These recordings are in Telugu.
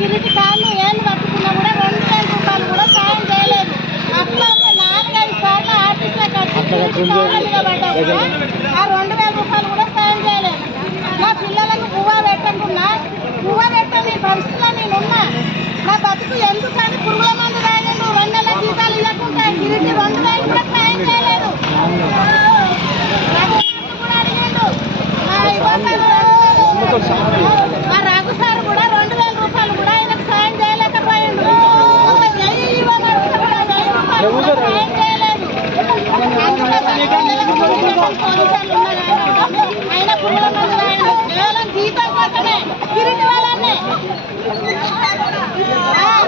కిరీటి కాళ్ళు ఏళ్ళు పట్టుకున్నా కూడా 2000 రూపాయలు కూడా సాయం చేయలేదు. అట్లా ఒక 4-5 సార్లు ఆఫీస్లోకి వచ్చి కాళ్ళ మీద పడ్డా కూడా ఆ 2000 రూపాయలు కూడా సాయం చేయలేదు. మా పిల్లలకు పువ్వ పెట్టకుండా పువ్వ పెట్టని పరిస్థితిలో నేనున్నా. నా బతుకు ఎందుకని పురుగుల మందు తాగిండు, 2 నెలల జీతాలు ఇవ్వకుండా కిరీటి 2000 కూడా సాయం చేయలేదు. కూడా అడిగిండు మా రఘు సార్ కూడా 2000 రూపాయలు కూడా ఆయనకు సాయం చేయలేకపోయిండు. ఒక 1000 ఇవ్వబడితే కూడా 1000 రూపాయలు కూడా సాయం చేయలేదు. పోలీసులు ఉన్నారు ఆయన పురుగుల మందు తాగిండు కేవలం జీతం కోసమే కిరీటి వాళ్ళనే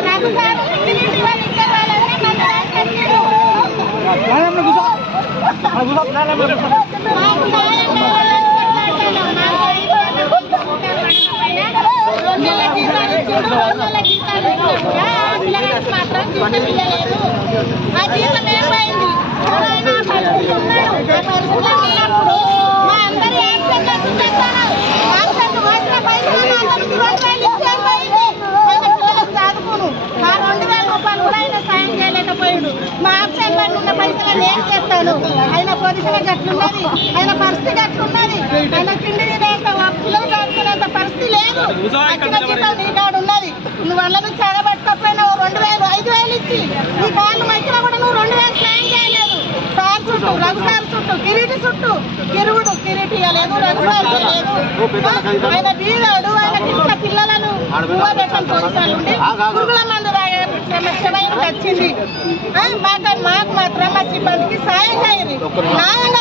రఘు సార్ కిరీటి వాళ్ళు ఇచ్చే వాళ్ళనే మాత్రం జీతం ఇవ్వలేదు. ఆ జీతం ఏమైంది ఎవరైనా పరిస్థితి ఉన్నాడు. ఆ పరిస్థితిలో ఉన్నప్పుడు మా అందరి యాక్షన్ చేస్తాను. యాక్షన్ వచ్చిన పైసలు అందరికి 2000 ఇచ్చేపోయింది. ఆయన పిల్లలకు చదువుకును ఆ 2000 రూపాయలు కూడా ఆయన సాయం చేయలేకపోయాడు. మా యాక్షన్ కార్డు ఉన్న పైసలు నేను చేస్తాను. ఆయన పొజిషన్ గట్లున్నది, ఆయన పరిస్థితి గట్లున్నది. ఆయన తిండి పిల్లలు చదువుకునేంత పరిస్థితి లేదు. వచ్చిన జీతం నీ కాడు ఉన్నది. నువ్వు వాళ్ళ నుంచి చదవబెట్టకపోయినావు 2000 5000 ఇచ్చి నీ కాళ్ళు మైకినా కూడా నువ్వు 2000 సాయం చేయలేదు. సార్ చుట్టూ రఘు సార్ చుట్టూ కిరీటి చుట్టూ కిరుగుడు కిరీటి ఇవ్వలేదు, రఘు సార్ ఇవ్వలేదు. ఆయన బీదాడు. ఆయనకి ఇంత పిల్లలను పువ్వ పెట్టని పొజిషన్లు ఉండి పురుగుల మందు వచ్చింది. మాకు మాత్రం మా సిబ్బందికి సాయం చేయండి. న్యాయంగా